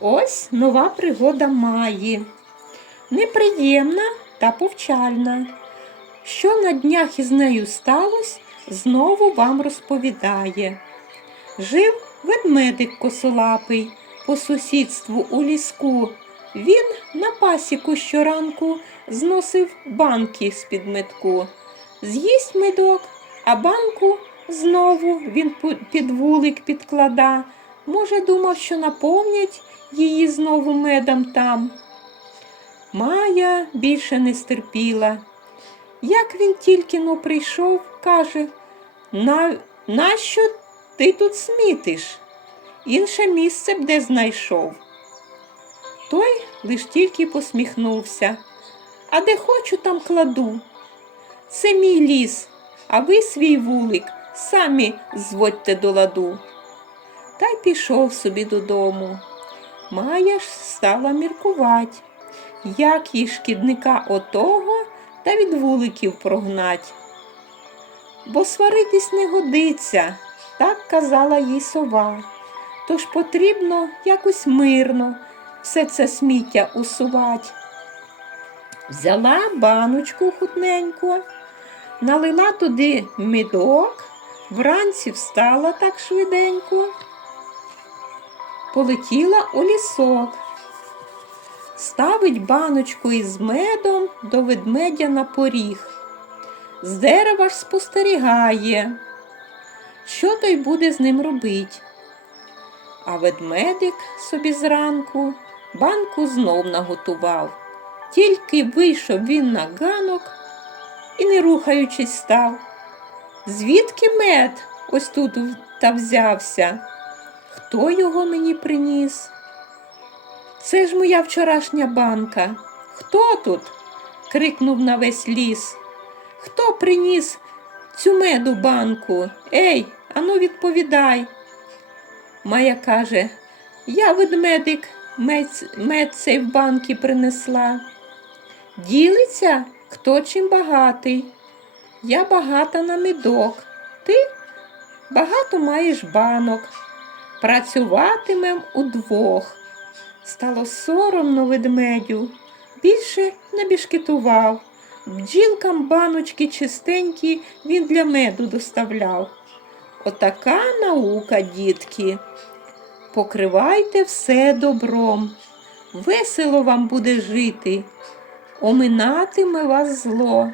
Ось нова пригода Маї. Неприємна та повчальна. Що на днях із нею сталося, знову вам розповідає. Жив ведмедик косолапий по сусідству у ліску. Він на пасіку щоранку зносив банки з-під метку. З'їсть медок, а банку знову він під вулик підклада. Може, думав, що наповнять її знову медом там. Мая більше не стерпіла. Як він тільки но прийшов, каже, на, нащо ти тут смітиш? Інше місце б де знайшов. Той лиш тільки посміхнувся. А де хочу, там кладу. Це мій ліс, а ви свій вулик самі зводьте до ладу. Та й пішов собі додому. Майя ж стала міркувати, як їй шкідника отого та від вуликів прогнать. Бо сваритись не годиться, так казала їй сова. Тож потрібно якось мирно все це сміття усувати. Взяла баночку хутненько, налила туди медок, вранці встала так швиденько, полетіла у лісок. Ставить баночку із медом до ведмедя на поріг. З дерева ж спостерігає, що той буде з ним робить. А ведмедик собі зранку банку знов наготував. Тільки вийшов він на ганок і, не рухаючись, став. Звідки мед ось тут та взявся? Хто його мені приніс? Це ж моя вчорашня банка. Хто тут? крикнув на весь ліс. Хто приніс цю меду банку? Ей, ану відповідай. Майя каже, я ведмедик мед, мед цей в банки принесла. Ділиться, хто чим багатий. Я багата на медок. Ти багато маєш банок. Працюватимем удвох. Стало соромно ведмедю. Більше не бішкетував. Бджілкам баночки чистенькі він для меду доставляв. Отака наука, дітки. Покривайте все добром. Весело вам буде жити, оминатиме вас зло.